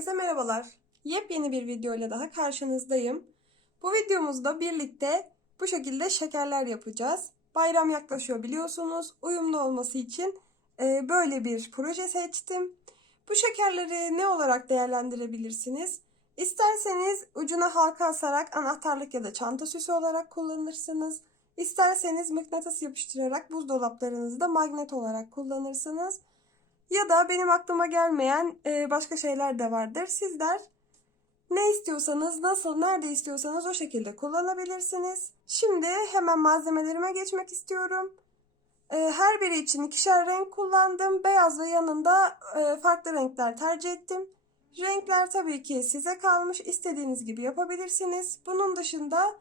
Herkese merhabalar. Yepyeni bir video ile daha karşınızdayım. Bu videomuzda birlikte bu şekilde şekerler yapacağız. Bayram yaklaşıyor biliyorsunuz. Uyumlu olması için e, böyle bir proje seçtim. Bu şekerleri ne olarak değerlendirebilirsiniz? İsterseniz ucuna halka asarak anahtarlık ya da çanta süsü olarak kullanırsınız. İsterseniz mıknatıs yapıştırarak buzdolaplarınızda magnet olarak kullanırsınız. Ya da benim aklıma gelmeyen e, başka şeyler de vardır. Sizler ne istiyorsanız, nasıl, nerede istiyorsanız o şekilde kullanabilirsiniz. Şimdi hemen malzemelerime geçmek istiyorum. E, Her biri için ikişer renk kullandım. Beyaz ve yanında e, farklı renkler tercih ettim. Renkler tabii ki size kalmış. İstediğiniz gibi yapabilirsiniz. Bunun dışında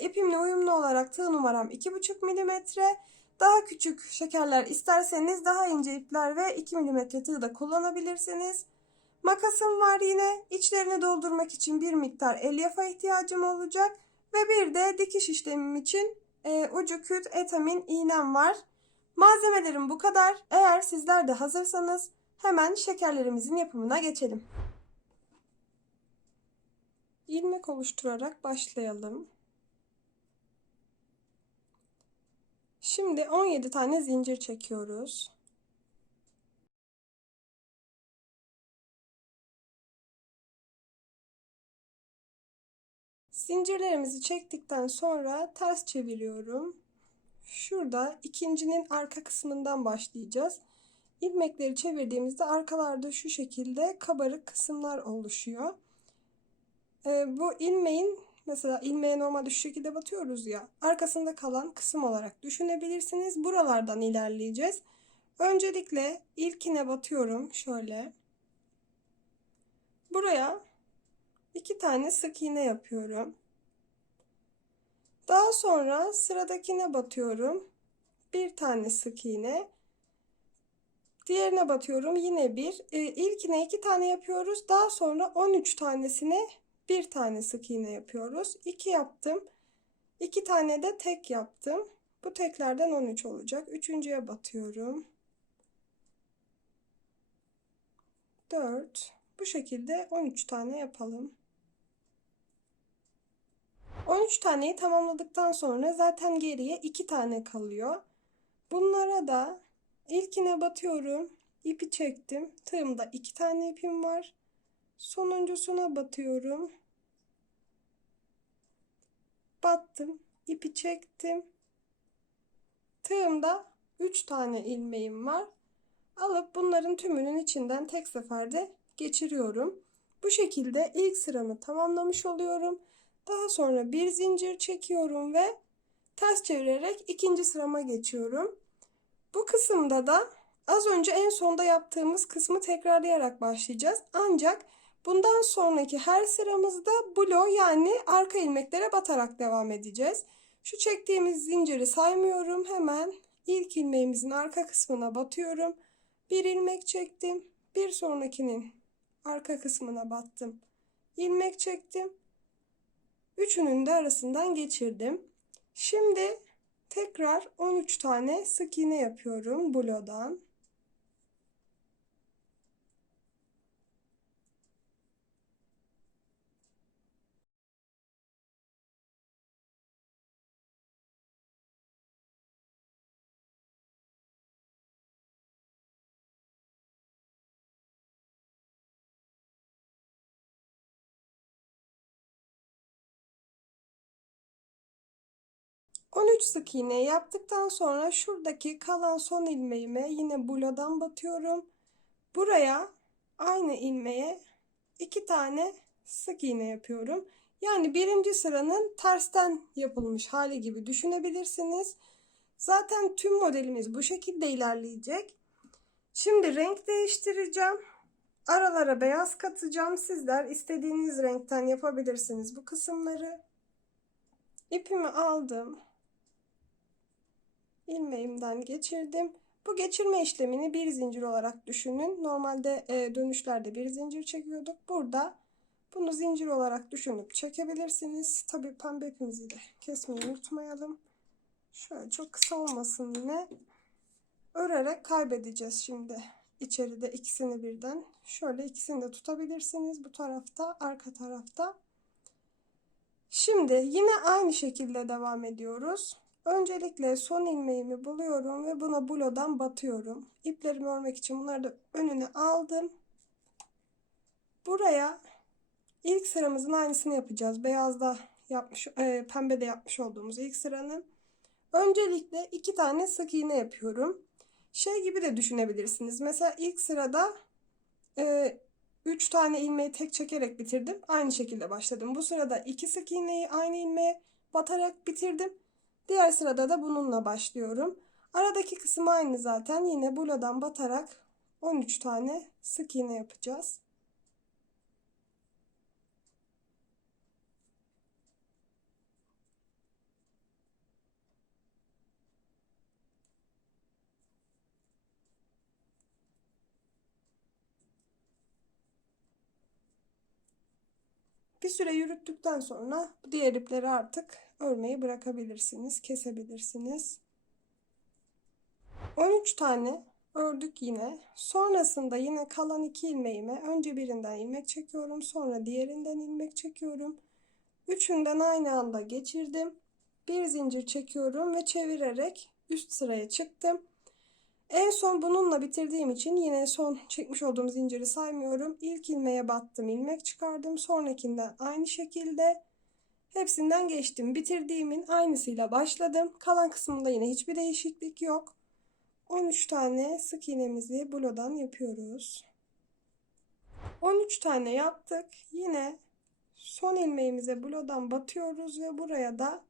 ipimle uyumlu olarak tığ numaram 2,5 milimetre. Daha küçük şekerler isterseniz daha ince ipler ve 2 mm tığ da kullanabilirsiniz. Makasım var yine. İçlerini doldurmak için bir miktar elyafa ihtiyacım olacak. Ve bir de dikiş işlemim için e, ucu küt etamin iğnem var. Malzemelerim bu kadar. Eğer sizler de hazırsanız hemen şekerlerimizin yapımına geçelim. İlmek oluşturarak başlayalım. Şimdi 17 tane zincir çekiyoruz. Zincirlerimizi çektikten sonra ters çeviriyorum. Şurada ikincinin arka kısmından başlayacağız. İlmekleri çevirdiğimizde arkalarda şu şekilde kabarık kısımlar oluşuyor. Ee, bu ilmeğin Mesela ilmeğe normalde şu şekilde batıyoruz ya. Arkasında kalan kısım olarak düşünebilirsiniz. Buralardan ilerleyeceğiz. Öncelikle ilkine batıyorum. Şöyle. Buraya iki tane sık iğne yapıyorum. Daha sonra sıradakine batıyorum. Bir tane sık iğne. Diğerine batıyorum. Yine bir. E, ilkine iki tane yapıyoruz. Daha sonra 13 tanesine bir tane sık iğne yapıyoruz. 2 yaptım. 2 tane de tek yaptım. Bu teklerden 13 olacak. Üçüncüye batıyorum. 4. Bu şekilde 13 tane yapalım. 13 taneyi tamamladıktan sonra zaten geriye 2 tane kalıyor. Bunlara da ilkine batıyorum. İpi çektim. Tığımda 2 tane ipim var. Sonuncusuna batıyorum. Battım. ipi çektim. Tığımda 3 tane ilmeğim var. Alıp bunların tümünün içinden tek seferde geçiriyorum. Bu şekilde ilk sıramı tamamlamış oluyorum. Daha sonra bir zincir çekiyorum ve ters çevirerek ikinci sırama geçiyorum. Bu kısımda da az önce en sonda yaptığımız kısmı tekrarlayarak başlayacağız. Ancak Bundan sonraki her sıramızda blo yani arka ilmeklere batarak devam edeceğiz. Şu çektiğimiz zinciri saymıyorum. Hemen ilk ilmeğimizin arka kısmına batıyorum. Bir ilmek çektim. Bir sonrakinin arka kısmına battım. İlmek çektim. Üçünün de arasından geçirdim. Şimdi tekrar 13 tane sık iğne yapıyorum blodan. 13 sık iğne yaptıktan sonra şuradaki kalan son ilmeğime yine buladan batıyorum. Buraya aynı ilmeğe iki tane sık iğne yapıyorum. Yani birinci sıranın tersten yapılmış hali gibi düşünebilirsiniz. Zaten tüm modelimiz bu şekilde ilerleyecek. Şimdi renk değiştireceğim. Aralara beyaz katacağım. Sizler istediğiniz renkten yapabilirsiniz bu kısımları. İpimi aldım ilmeğimden geçirdim. Bu geçirme işlemini bir zincir olarak düşünün. Normalde e, dönüşlerde bir zincir çekiyorduk. Burada bunu zincir olarak düşünüp çekebilirsiniz. Tabii pembe ipimizi de kesmeyi unutmayalım. Şöyle çok kısa olmasın yine. Örerek kaybedeceğiz şimdi içeride ikisini birden. Şöyle ikisini de tutabilirsiniz bu tarafta, arka tarafta. Şimdi yine aynı şekilde devam ediyoruz. Öncelikle son ilmeğimi buluyorum ve buna bulodan batıyorum. İplerimi örmek için bunları da önüne aldım. Buraya ilk sıramızın aynısını yapacağız. Beyazda yapmış, e, pembede yapmış olduğumuz ilk sıranın. Öncelikle iki tane sık iğne yapıyorum. Şey gibi de düşünebilirsiniz. Mesela ilk sırada e, 3 tane ilmeği tek çekerek bitirdim. Aynı şekilde başladım. Bu sırada iki sık iğneyi aynı ilmeğe batarak bitirdim. Diğer sırada da bununla başlıyorum. Aradaki kısım aynı zaten. Yine buladan batarak 13 tane sık iğne yapacağız. Bir süre yürüttükten sonra diğer ipleri artık örmeyi bırakabilirsiniz, kesebilirsiniz. 13 tane ördük yine. Sonrasında yine kalan iki ilmeğime önce birinden ilmek çekiyorum, sonra diğerinden ilmek çekiyorum. Üçünden aynı anda geçirdim. Bir zincir çekiyorum ve çevirerek üst sıraya çıktım. En son bununla bitirdiğim için yine son çekmiş olduğum zinciri saymıyorum. İlk ilmeğe battım, ilmek çıkardım. Sonrakinden aynı şekilde hepsinden geçtim. Bitirdiğimin aynısıyla başladım. Kalan kısmında yine hiçbir değişiklik yok. 13 tane sık iğnemizi blodan yapıyoruz. 13 tane yaptık. Yine son ilmeğimize blodan batıyoruz ve buraya da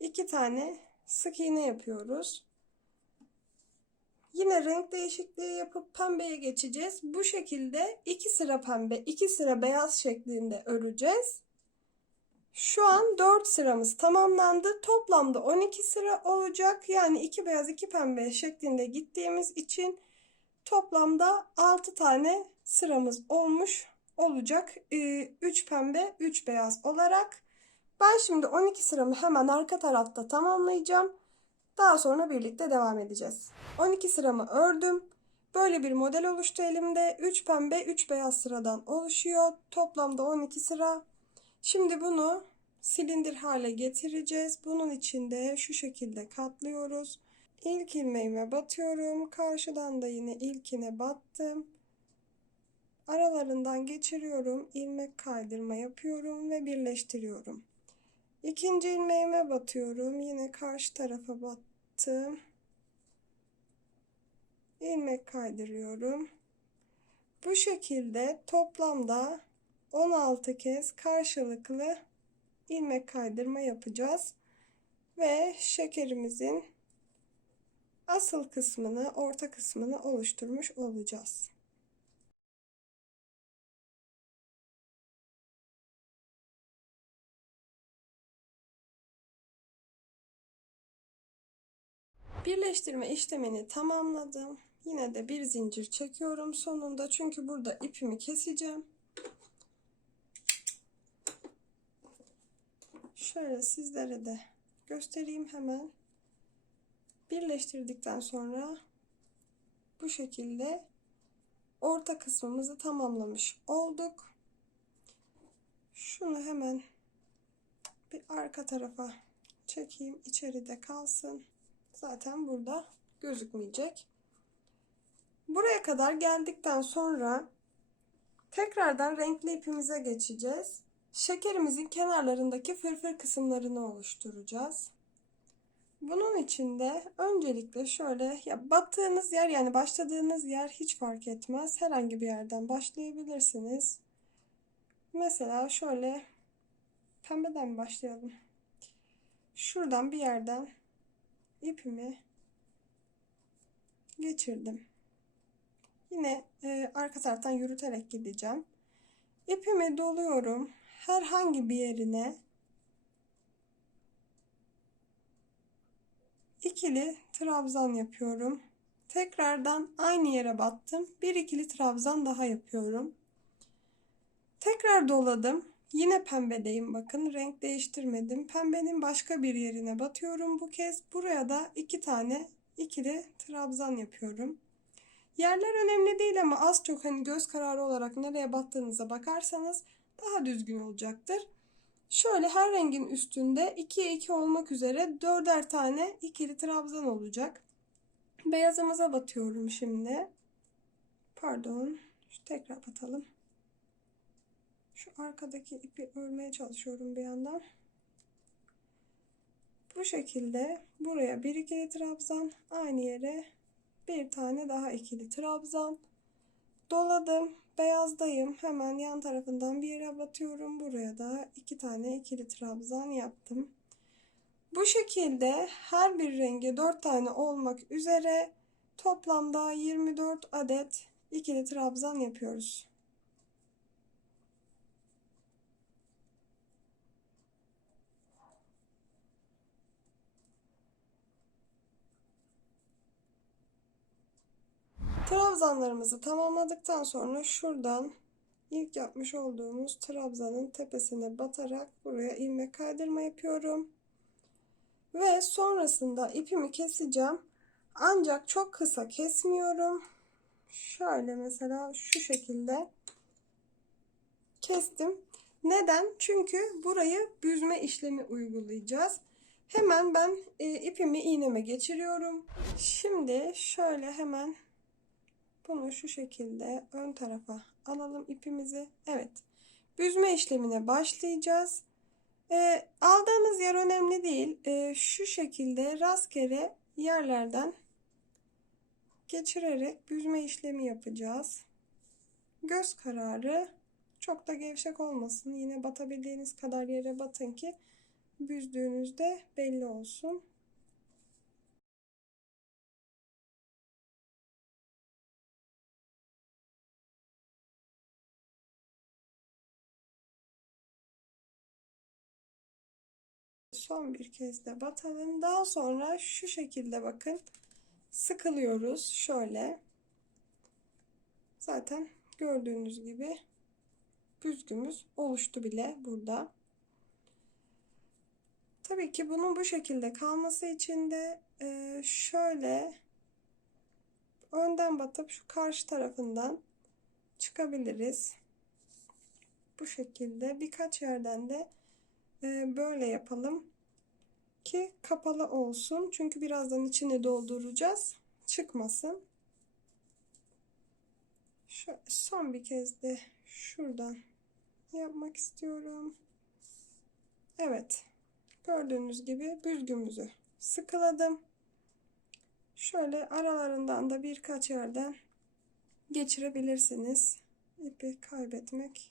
2 tane sık iğne yapıyoruz. Yine renk değişikliği yapıp pembeye geçeceğiz. Bu şekilde iki sıra pembe, iki sıra beyaz şeklinde öreceğiz. Şu an 4 sıramız tamamlandı. Toplamda 12 sıra olacak. Yani 2 beyaz 2 pembe şeklinde gittiğimiz için toplamda 6 tane sıramız olmuş olacak. 3 pembe 3 beyaz olarak. Ben şimdi 12 sıramı hemen arka tarafta tamamlayacağım. Daha sonra birlikte devam edeceğiz. 12 sıramı ördüm. Böyle bir model oluştu elimde. 3 pembe 3 beyaz sıradan oluşuyor. Toplamda 12 sıra. Şimdi bunu silindir hale getireceğiz. Bunun içinde şu şekilde katlıyoruz. İlk ilmeğime batıyorum. Karşıdan da yine ilkine battım. Aralarından geçiriyorum. ilmek kaydırma yapıyorum ve birleştiriyorum. İkinci ilmeğime batıyorum. Yine karşı tarafa battım. ilmek kaydırıyorum. Bu şekilde toplamda 16 kez karşılıklı ilmek kaydırma yapacağız. Ve şekerimizin asıl kısmını, orta kısmını oluşturmuş olacağız. Birleştirme işlemini tamamladım. Yine de bir zincir çekiyorum sonunda. Çünkü burada ipimi keseceğim. Şöyle sizlere de göstereyim hemen. Birleştirdikten sonra bu şekilde orta kısmımızı tamamlamış olduk. Şunu hemen bir arka tarafa çekeyim. içeride kalsın. Zaten burada gözükmeyecek. Buraya kadar geldikten sonra tekrardan renkli ipimize geçeceğiz. Şekerimizin kenarlarındaki fırfır kısımlarını oluşturacağız. Bunun için de öncelikle şöyle ya battığınız yer yani başladığınız yer hiç fark etmez. Herhangi bir yerden başlayabilirsiniz. Mesela şöyle pembeden başlayalım. Şuradan bir yerden ipimi geçirdim. Yine e, arka taraftan yürüterek gideceğim. İpimi doluyorum. Herhangi bir yerine ikili trabzan yapıyorum. Tekrardan aynı yere battım. Bir ikili trabzan daha yapıyorum. Tekrar doladım. Yine pembedeyim bakın renk değiştirmedim. Pembenin başka bir yerine batıyorum bu kez. Buraya da iki tane ikili trabzan yapıyorum. Yerler önemli değil ama az çok hani göz kararı olarak nereye battığınıza bakarsanız daha düzgün olacaktır. Şöyle her rengin üstünde 2'ye 2 olmak üzere dörder tane ikili trabzan olacak. Beyazımıza batıyorum şimdi. Pardon. Şu tekrar batalım. Şu arkadaki ipi örmeye çalışıyorum bir yandan. Bu şekilde buraya bir ikili trabzan, aynı yere bir tane daha ikili trabzan. Doladım. Beyazdayım. Hemen yan tarafından bir yere batıyorum. Buraya da iki tane ikili trabzan yaptım. Bu şekilde her bir renge 4 tane olmak üzere toplamda 24 adet ikili trabzan yapıyoruz. Trabzanlarımızı tamamladıktan sonra şuradan ilk yapmış olduğumuz trabzanın tepesine batarak buraya ilmek kaydırma yapıyorum. Ve sonrasında ipimi keseceğim. Ancak çok kısa kesmiyorum. Şöyle mesela şu şekilde kestim. Neden? Çünkü burayı büzme işlemi uygulayacağız. Hemen ben e, ipimi iğneme geçiriyorum. Şimdi şöyle hemen bunu şu şekilde ön tarafa alalım ipimizi. Evet. Büzme işlemine başlayacağız. E, aldığımız yer önemli değil. E, şu şekilde rastgele yerlerden geçirerek büzme işlemi yapacağız. Göz kararı çok da gevşek olmasın. Yine batabildiğiniz kadar yere batın ki büzdüğünüzde belli olsun. Son bir kez de batalım. Daha sonra şu şekilde bakın. Sıkılıyoruz. Şöyle. Zaten gördüğünüz gibi büzgümüz oluştu bile burada. Tabii ki bunun bu şekilde kalması için de e, şöyle önden batıp şu karşı tarafından çıkabiliriz. Bu şekilde birkaç yerden de e, böyle yapalım ki kapalı olsun. Çünkü birazdan içine dolduracağız. Çıkmasın. Şöyle son bir kez de şuradan yapmak istiyorum. Evet. Gördüğünüz gibi büzgümüzü sıkıladım. Şöyle aralarından da birkaç yerden geçirebilirsiniz. İpi kaybetmek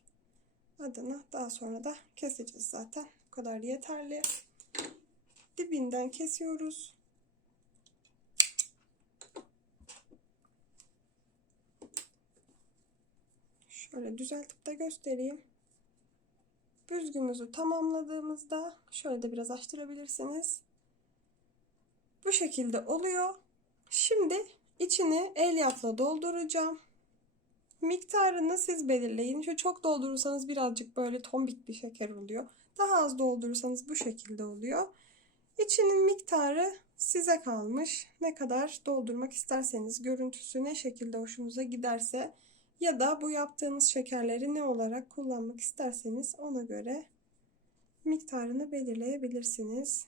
adına daha sonra da keseceğiz zaten. Bu kadar yeterli. Dibinden kesiyoruz. Şöyle düzeltip de göstereyim. Büzgümüzü tamamladığımızda şöyle de biraz açtırabilirsiniz. Bu şekilde oluyor. Şimdi içini elyafla dolduracağım. Miktarını siz belirleyin. Şu çok doldurursanız birazcık böyle tombik bir şeker oluyor. Daha az doldurursanız bu şekilde oluyor. İçinin miktarı size kalmış. Ne kadar doldurmak isterseniz, görüntüsü ne şekilde hoşunuza giderse ya da bu yaptığınız şekerleri ne olarak kullanmak isterseniz ona göre miktarını belirleyebilirsiniz.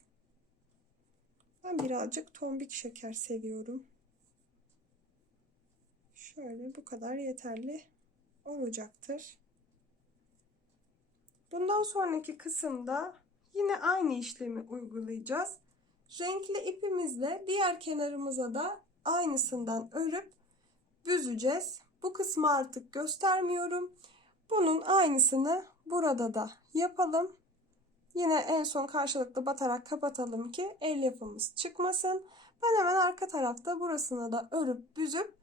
Ben birazcık tombik şeker seviyorum. Şöyle bu kadar yeterli olacaktır. Bundan sonraki kısımda yine aynı işlemi uygulayacağız. Renkli ipimizle diğer kenarımıza da aynısından örüp büzeceğiz. Bu kısmı artık göstermiyorum. Bunun aynısını burada da yapalım. Yine en son karşılıklı batarak kapatalım ki el yapımız çıkmasın. Ben hemen arka tarafta burasını da örüp büzüp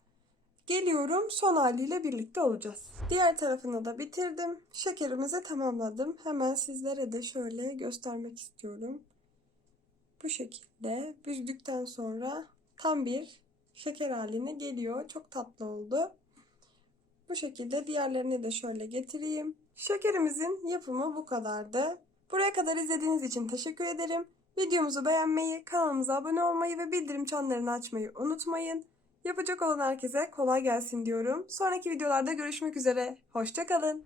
geliyorum. Son haliyle birlikte olacağız. Diğer tarafını da bitirdim. Şekerimizi tamamladım. Hemen sizlere de şöyle göstermek istiyorum. Bu şekilde büzdükten sonra tam bir şeker haline geliyor. Çok tatlı oldu. Bu şekilde diğerlerini de şöyle getireyim. Şekerimizin yapımı bu kadardı. Buraya kadar izlediğiniz için teşekkür ederim. Videomuzu beğenmeyi, kanalımıza abone olmayı ve bildirim çanlarını açmayı unutmayın. Yapacak olan herkese kolay gelsin diyorum. Sonraki videolarda görüşmek üzere. Hoşça kalın.